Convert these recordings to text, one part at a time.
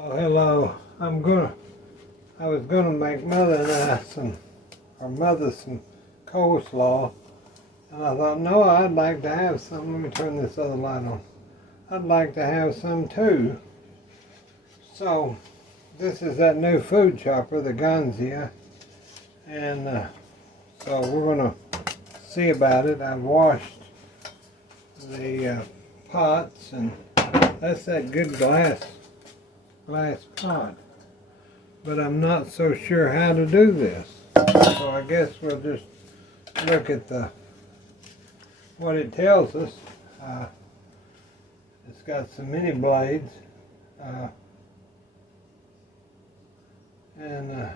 Oh, hello. I was gonna make Mother and I some coleslaw, and I thought, no, I'd like to have some. Let me turn this other light on. I'd like to have some too. So, this is that new food chopper, the Ganiza, and so we're gonna see about it. I've washed the pots, and that's that good glass pot, but I'm not so sure how to do this, so I guess we'll just look at what it tells us. It's got some mini blades, and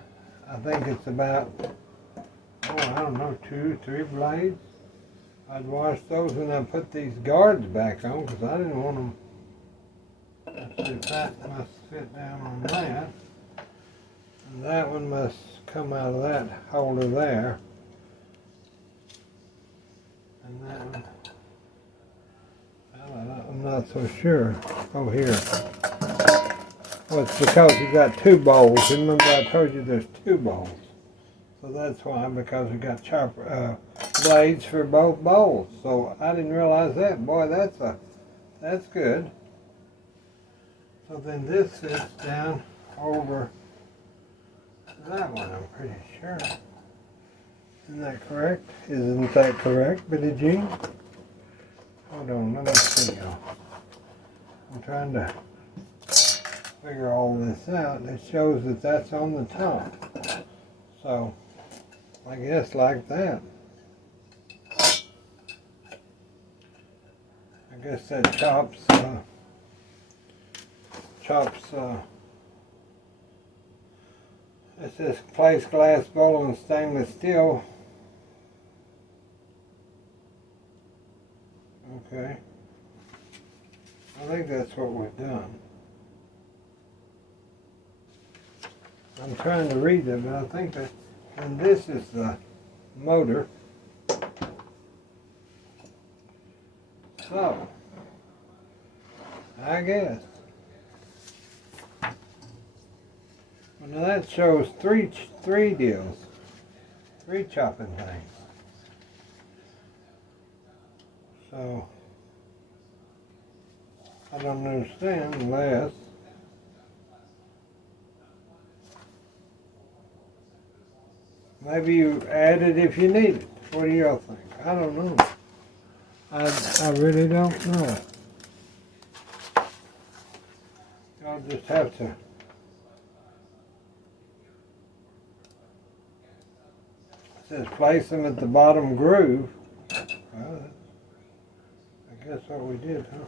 I think it's about, I don't know, 2-3 blades. I'd wash those and I put these guards back on because I didn't want them. Let's see, that must fit down on that. And that one must come out of that holder there. And that one, I'm not so sure. Oh, here. Well, it's because you got two bowls. Remember I told you there's two bowls. So that's why, because we got blades for both bowls. So I didn't realize that. Boy, that's good. So then this sits down over that one, I'm pretty sure. Isn't that correct? Isn't that correct, Billie Jean? Hold on, let me see y'all. I'm trying to figure all this out. It shows that that's on the top. So, I guess like that. I guess that chops it says place glass bowl and stainless steel. Okay, I think that's what we've done. I'm trying to read it, but I think that, and this is the motor. So, I guess. Well, now that shows three deals, three chopping things. So, I don't understand unless maybe you add it if you need it. What do y'all think? I don't know. I really don't know. Y'all just have to. It says place them at the bottom groove. Well, I guess what we did, huh?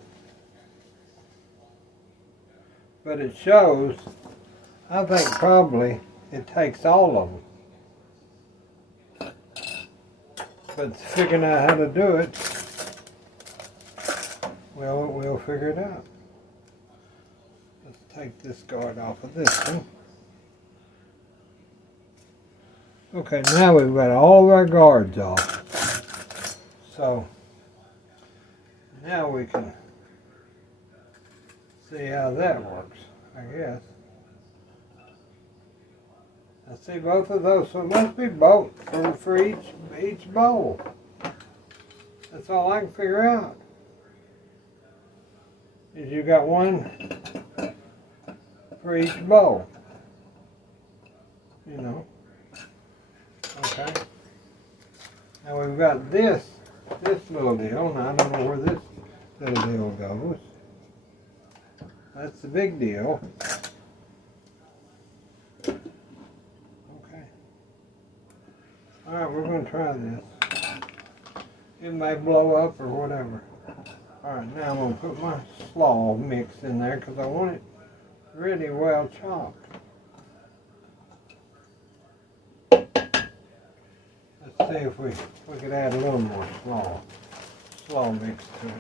But it shows, I think probably it takes all of them. But figuring out how to do it, well, we'll figure it out. Let's take this guard off of this one. Okay, now we've got all of our guards off. So, now we can see how that works, I guess. I see both of those, so it must be both for each bowl. That's all I can figure out. Is you got one for each bowl. You know. Okay. Now we've got this little deal. Now I don't know where this little deal goes. That's the big deal. Okay. Alright, we're going to try this. It may blow up or whatever. Alright, now I'm going to put my slaw mix in there because I want it really well chopped. Let's see if we could add a little more slaw mix to it.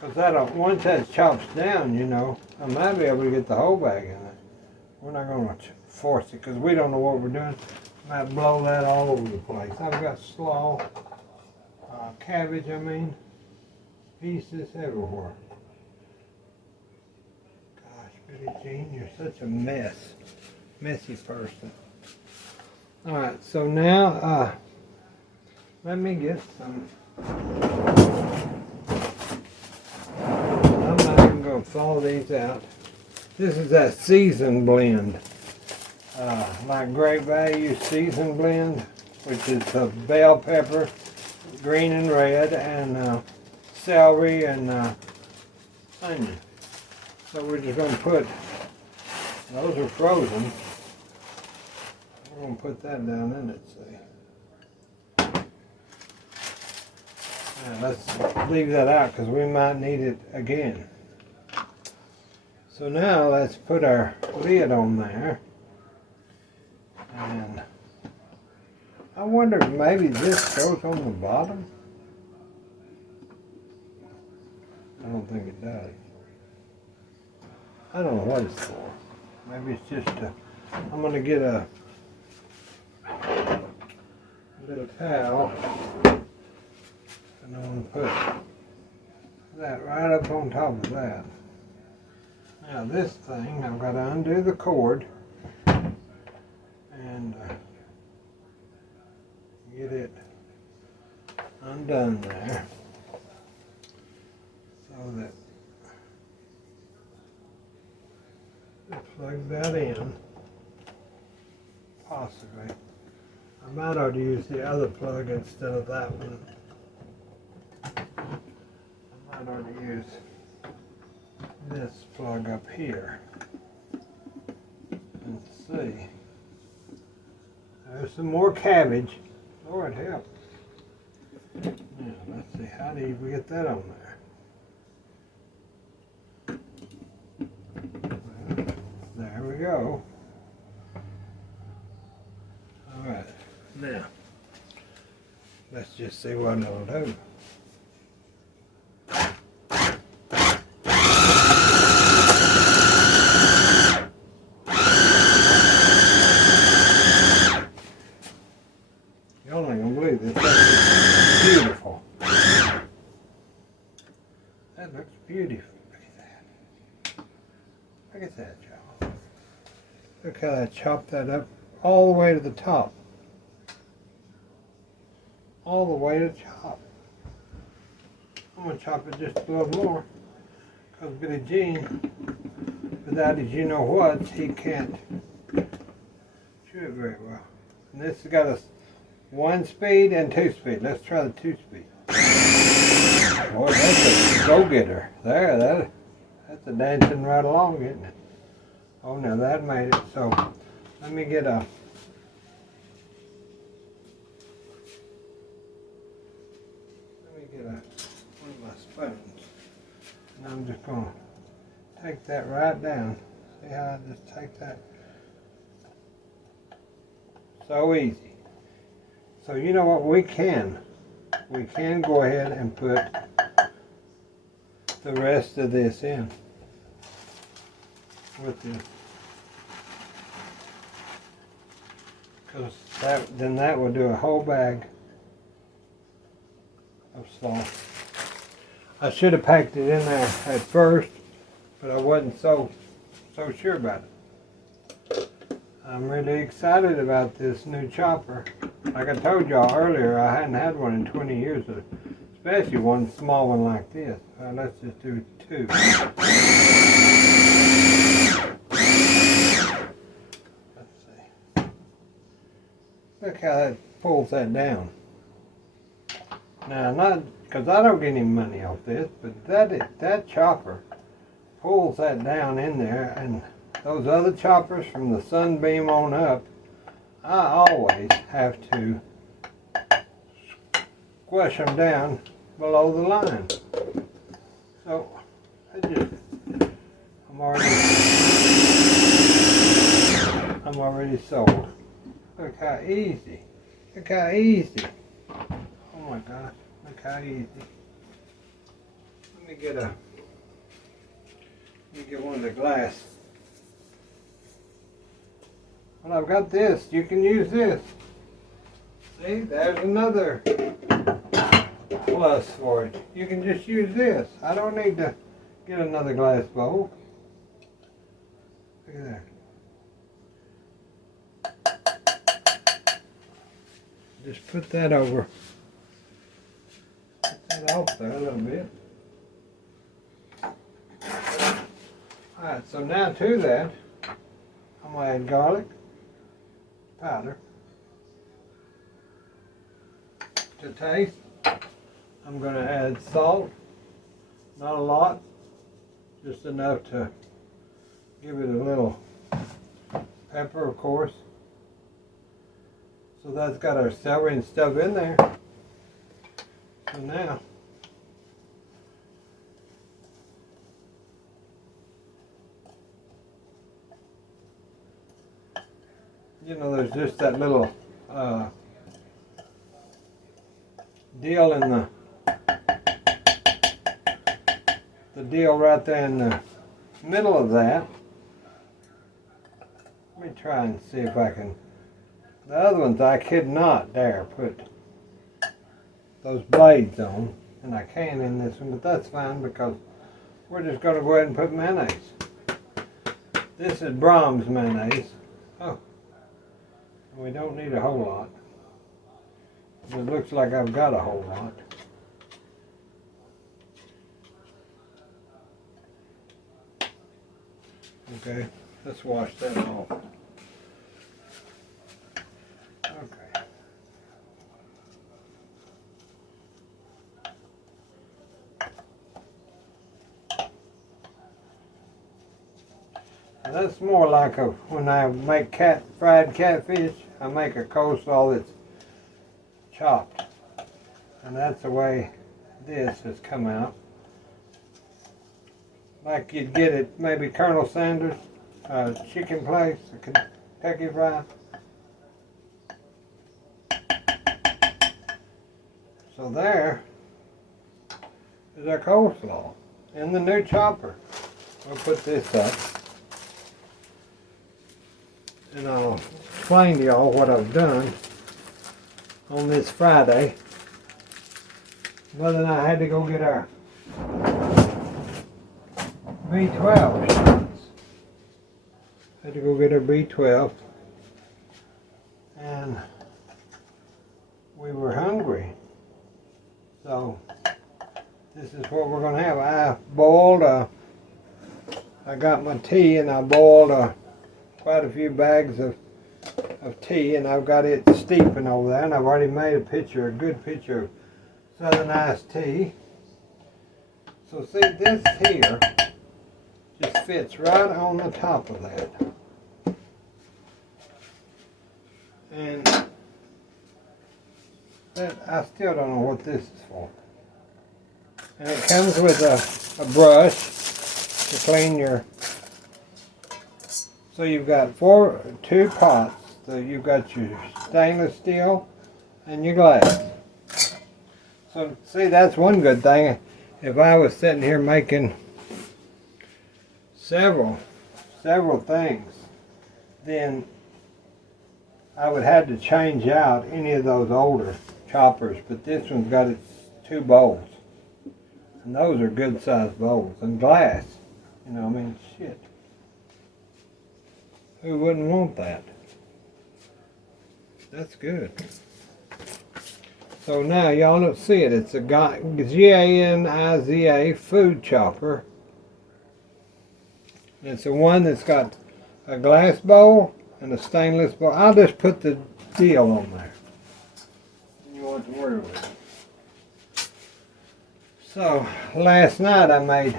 Because once that chops down, you know, I might be able to get the whole bag in there. We're not going to force it because we don't know what we're doing. Might blow that all over the place. I've got slaw, cabbage, pieces everywhere. Billie Jean, you're such a messy person. Alright, so now, let me get some. I'm not even going to thaw these out. This is that seasoned blend. Like Great Value seasoned blend, which is bell pepper, green and red, and celery and onion. So we're just going to put, those are frozen. We're going to put that down in it, see. Now let's leave that out because we might need it again. So now let's put our lid on there. And I wonder if maybe this goes on the bottom. I don't think it does. I don't know what it's for. Maybe it's just I'm going to get a little towel and I'm going to put that right up on top of that. Now this thing, I've got to undo the cord and get it undone there so that plug that in, possibly. I might ought to use the other plug instead of that one. I might ought to use this plug up here. Let's see. There's some more cabbage. Lord help. Now, let's see, how do you get that on there? Well, there we go. Alright, now, let's just see what it'll do. Y'all ain't gonna believe this. That's beautiful. That looks beautiful. Look at that. Look at that, y'all. Look how I chopped that up all the way to the top. All the way to the top. I'm gonna chop it just a little more. Because Billie Jean, without his you-know-what, he can't chew it very well. And this has got a 1-speed and 2-speed. Let's try the 2-speed. Boy, that's a go-getter. There, that's a dancing right along, isn't it? Oh, now that made it. So, let me get a... one of my spoons. And I'm just going to take that right down. See how I just take that? So easy. So you know what, we can go ahead and put the rest of this in with this, because then that will do a whole bag of slaw. I should have packed it in there at first, but I wasn't so sure about it. I'm really excited about this new chopper. Like I told y'all earlier, I hadn't had one in 20 years, especially one small one like this. Let's just do 2. Let's see. Look how that pulls that down. Now, not because I don't get any money off this, but that chopper pulls that down in there, and those other choppers from the Sunbeam on up, I always have to squash them down below the line. So, I'm already sold. Look how easy. Look how easy. Oh my gosh, look how easy. Let me get one of the glass. Well, I've got this. You can use this. See, there's another plus for it. You can just use this. I don't need to get another glass bowl. Look at that. Just put that over. Put that off there a little bit. Alright, so now to that, I'm going to add garlic powder to taste. I'm going to add salt, not a lot, just enough to give it a little pepper, of course. So that's got our celery and stuff in there. So now, you know, there's just that little deal in the deal right there in the middle of that. Let me try and see if I can. The other ones I could not dare put those blades on, and I can in this one, but that's fine because we're just going to go ahead and put mayonnaise. This is Brahms mayonnaise. Oh, we don't need a whole lot. It looks like I've got a whole lot. Okay, let's wash that off. Okay. And that's more like when I make fried catfish, I make a coleslaw that's chopped. And that's the way this has come out. Like you'd get at maybe Colonel Sanders' chicken place, the Kentucky Fried. So there is our coleslaw in the new chopper. We'll put this up. And I'll explain to y'all what I've done on this Friday. Mother and I had to go get our B12 shots. Had to go get our B12. And we were hungry. So this is what we're going to have. I got my tea and I boiled quite a few bags of tea, and I've got it steeping over there, and I've already made a good picture of Southern iced tea. So see, this here just fits right on the top of that. And that, I still don't know what this is for. And it comes with a brush to clean your. So you've got two pots. So you've got your stainless steel and your glass. So see, that's one good thing. If I was sitting here making several things, then I would have to change out any of those older choppers. But this one's got its two bowls. And those are good sized bowls. And glass. You know, I mean, shit. Who wouldn't want that? That's good. So now y'all don't see it. It's a Ganiza food chopper. It's the one that's got a glass bowl and a stainless bowl. I'll just put the deal on there. You won't have to worry with it. So last night let me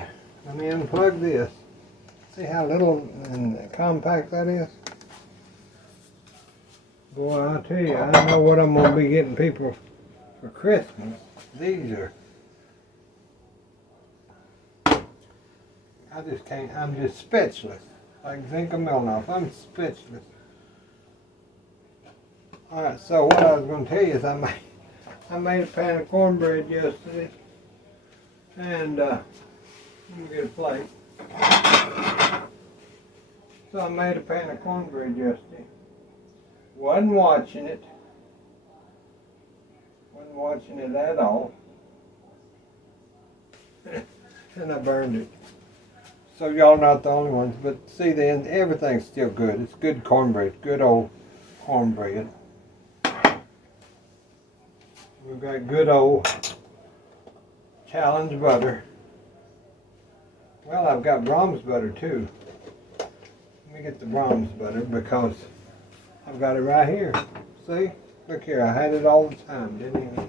unplug this. See how little and compact that is? Boy, I'll tell you, I don't know what I'm going to be getting people for Christmas. These are, I just can't, I'm just speechless. Like Zinka Milnoff, I'm speechless. Alright, so what I was going to tell you is I made a pan of cornbread yesterday. And, let me get a plate. So I made a pan of cornbread yesterday. Wasn't watching it at all. And I burned it. so y'all not the only ones. But see, then everything's still good. It's good cornbread, good old cornbread. We've got good old Challenge butter. Well, I've got Brahms butter too. Let me get the Brahms butter because I've got it right here. See? Look here, I had it all the time. Didn't even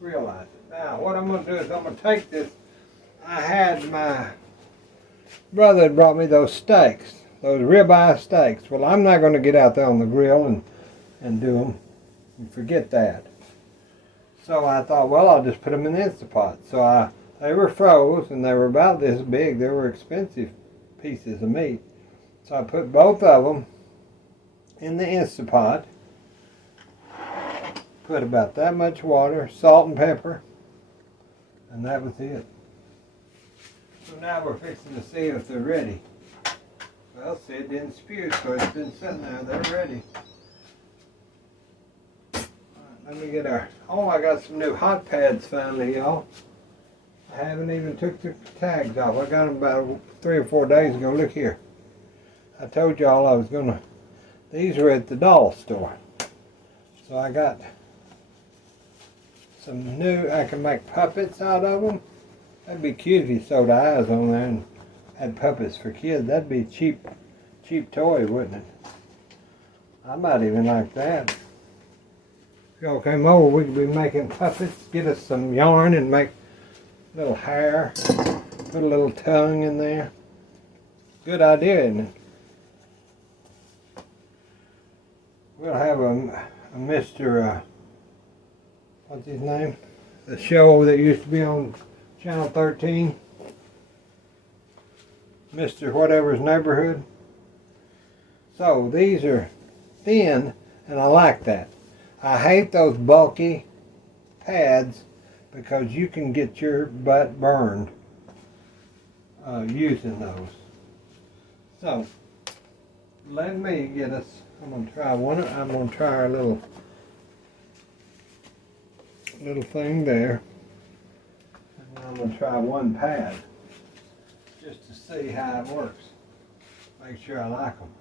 realize it. Now, what I'm going to do is I'm going to take this. I had my brother had brought me those steaks, those ribeye steaks. Well, I'm not going to get out there on the grill and do them. You forget that. So I thought, well, I'll just put them in the Instapot. So they were froze, and they were about this big. They were expensive pieces of meat. So I put both of them in the Instapot. Put about that much water, salt and pepper, and that was it. So now we're fixing to see if they're ready. Well, see, it didn't spew, so it's been sitting there. They're ready. Let me get our, oh, I got some new hot pads finally, y'all. I haven't even took the tags off. I got them about 3 or 4 days ago. Look here. I told y'all I was going to, these were at the doll store. So I got some new, I can make puppets out of them. That'd be cute if you sewed eyes on there and had puppets for kids. That'd be a cheap toy, wouldn't it? I might even like that. If y'all came over, we could be making puppets. Get us some yarn and make little hair. Put a little tongue in there. Good idea, isn't it? We'll have a Mr. What's his name? The show that used to be on Channel 13. Mr. Whatever's Neighborhood. So these are thin, and I like that. I hate those bulky pads because you can get your butt burned using those. So let me get us, I'm going to try one. I'm going to try our little thing there. And I'm going to try one pad just to see how it works. Make sure I like them.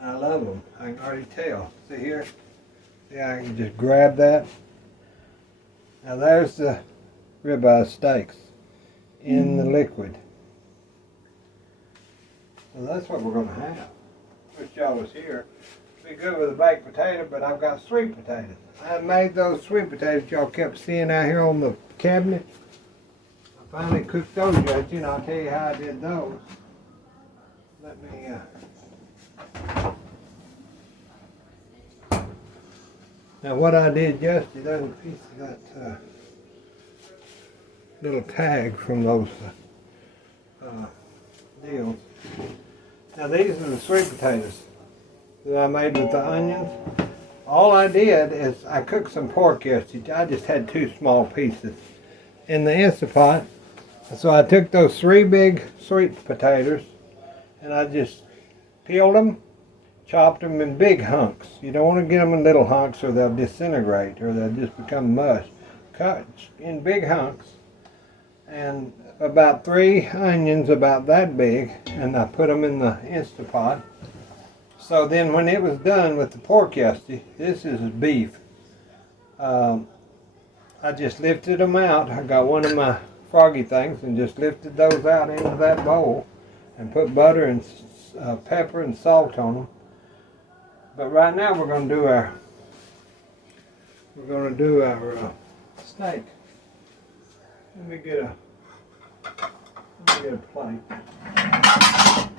And I love them. I can already tell. See here? Yeah, I can just grab that. Now there's the ribeye steaks in the liquid. So that's what we're going to have. Wish y'all was here. Be good with a baked potato, but I've got sweet potatoes. I made those sweet potatoes y'all kept seeing out here on the cabinet. I finally cooked those yet, and I'll tell you how I did those. Let me now what I did yesterday, there's a piece of that little tag from those deals. Now these are the sweet potatoes that I made with the onions. All I did is I cooked some pork yesterday. I just had 2 small pieces in the Instapot. So I took those 3 big sweet potatoes and I just peeled them, chopped them in big hunks. You don't want to get them in little hunks or they'll disintegrate or they'll just become mush. Cut in big hunks, and about 3 onions about that big, and I put them in the Instapot. So then when it was done with the pork yesterday, this is beef. I just lifted them out. I got one of my froggy things and just lifted those out into that bowl and put butter and pepper and salt on them. But right now we're going to do our steak. Let me get a plate.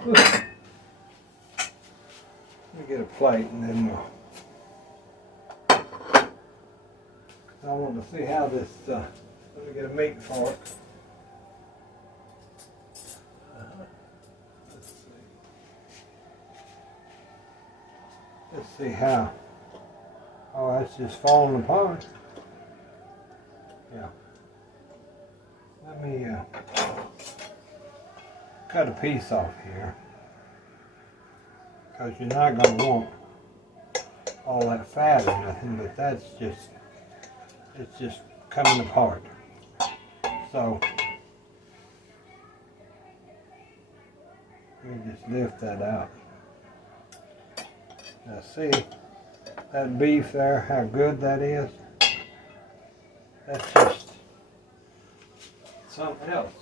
Let me get a plate and then I want to see how this. Let me get a meat fork. Let's see how. Oh, that's just falling apart. Yeah. Let me cut a piece off here, because you're not going to want all that fat or nothing, but that's just, it's just coming apart. So We just lift that out. Now see that beef there, how good that is? That's just something else.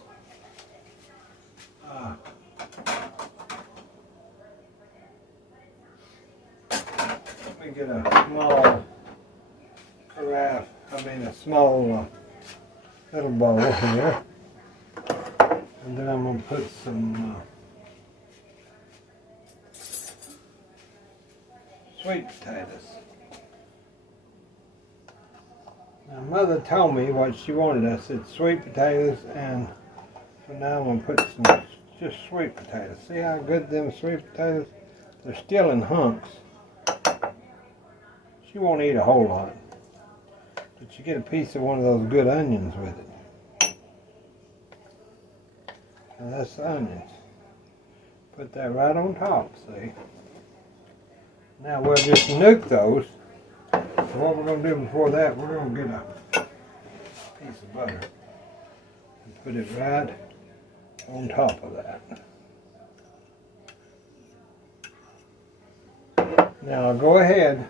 Let me get a small carafe, a small little bowl here. And then I'm going to put some sweet potatoes. Now Mother told me what she wanted. I said sweet potatoes, and so now I'm going to put some just sweet potatoes. See how good them sweet potatoes? They're still in hunks. She won't eat a whole lot, but you get a piece of one of those good onions with it. Now that's the onions. Put that right on top, see? Now we'll just nuke those. So what we're going to do before that, we're going to get a piece of butter and put it right on top of that. Now I'll go ahead,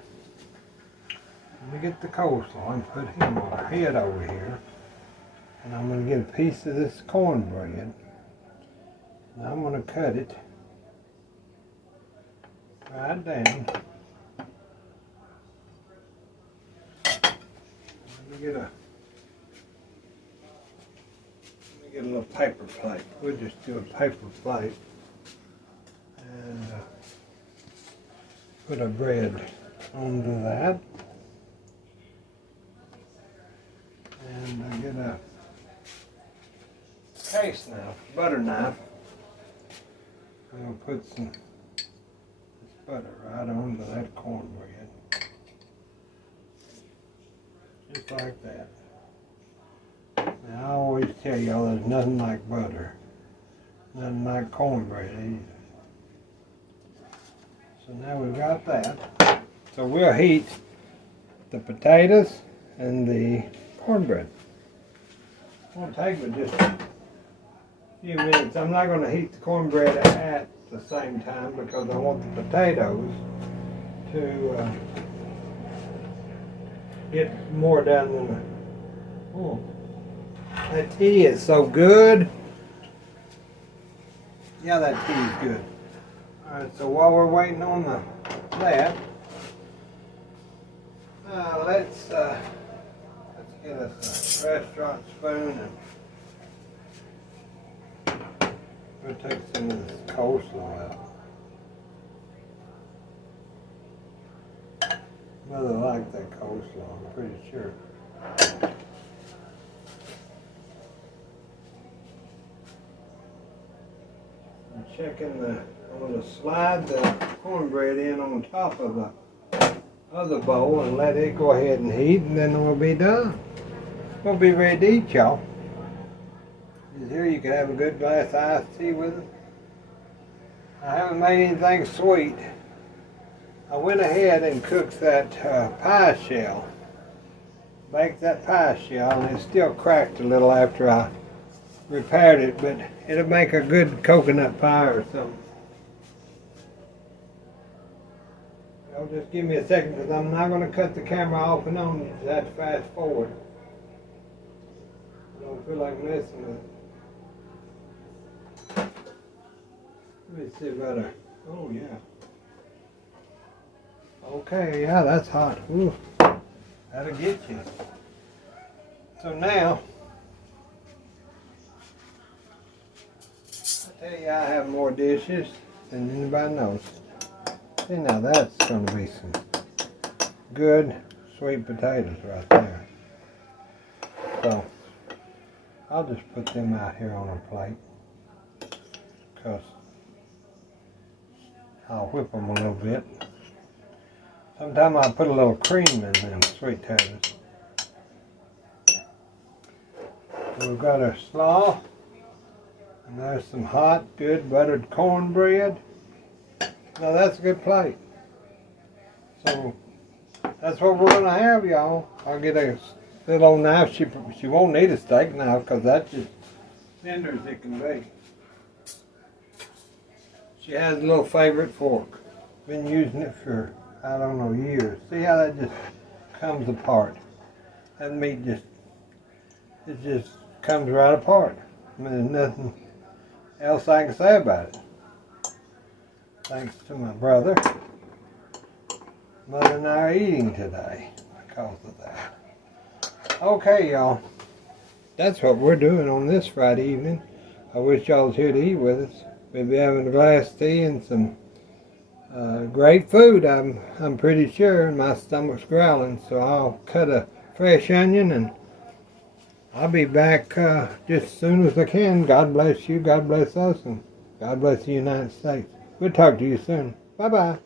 let me get the coleslaw and put him on our head over here. And I'm going to get a piece of this cornbread. And I'm going to cut it right down. Let me get a little paper plate. We'll just do a paper plate and put our bread onto that. And I get a case knife, butter knife. I'm going to put some this butter right onto that cornbread. Just like that. Now I always tell y'all there's nothing like butter. Nothing like cornbread either. So now we've got that. So we'll heat the potatoes and the cornbread. It won't take but just a few minutes. I'm not going to heat the cornbread at the same time because I want the potatoes to get more down in the... Oh, that tea is so good. Yeah, that tea is good. Alright, so while we're waiting on that, let's get us a restaurant spoon and we'll take some of this coleslaw out. Mother liked that coleslaw, I'm pretty sure. I'm checking I'm going to slide the cornbread in on top of the other bowl and let it go ahead and heat, and then we'll be done. We'll be ready to eat, y'all. Here you can have a good glass of iced tea with it. I haven't made anything sweet. I went ahead and cooked that pie shell. Baked that pie shell, and it still cracked a little after I repaired it, but it'll make a good coconut pie or something. Y'all just give me a second because I'm not going to cut the camera off and on. You just have to fast forward. I don't feel like messing with it. Let me see about oh yeah. Okay, yeah, that's hot. Ooh, that'll get you. So now, I tell you, I have more dishes than anybody knows. See, now that's going to be some good sweet potatoes right there. So, I'll just put them out here on a plate because I'll whip them a little bit. Sometimes I'll put a little cream in them sweet potatoes. We've got our slaw, and there's some hot, good buttered cornbread. Now that's a good plate. So that's what we're gonna have, y'all. I'll get a little old knife. She won't need a steak knife because that's just tender as it can be. She has a little favorite fork. Been using it for, I don't know, years. See how that just comes apart. That meat it just comes right apart. I mean, there's nothing else I can say about it. Thanks to my brother. Mother and I are eating today because of that. Okay, y'all. That's what we're doing on this Friday evening. I wish y'all was here to eat with us. We'll be having a glass of tea and some great food. I'm pretty sure my stomach's growling, so I'll cut a fresh onion and I'll be back just as soon as I can. God bless you, God bless us, and God bless the United States. We'll talk to you soon. Bye-bye.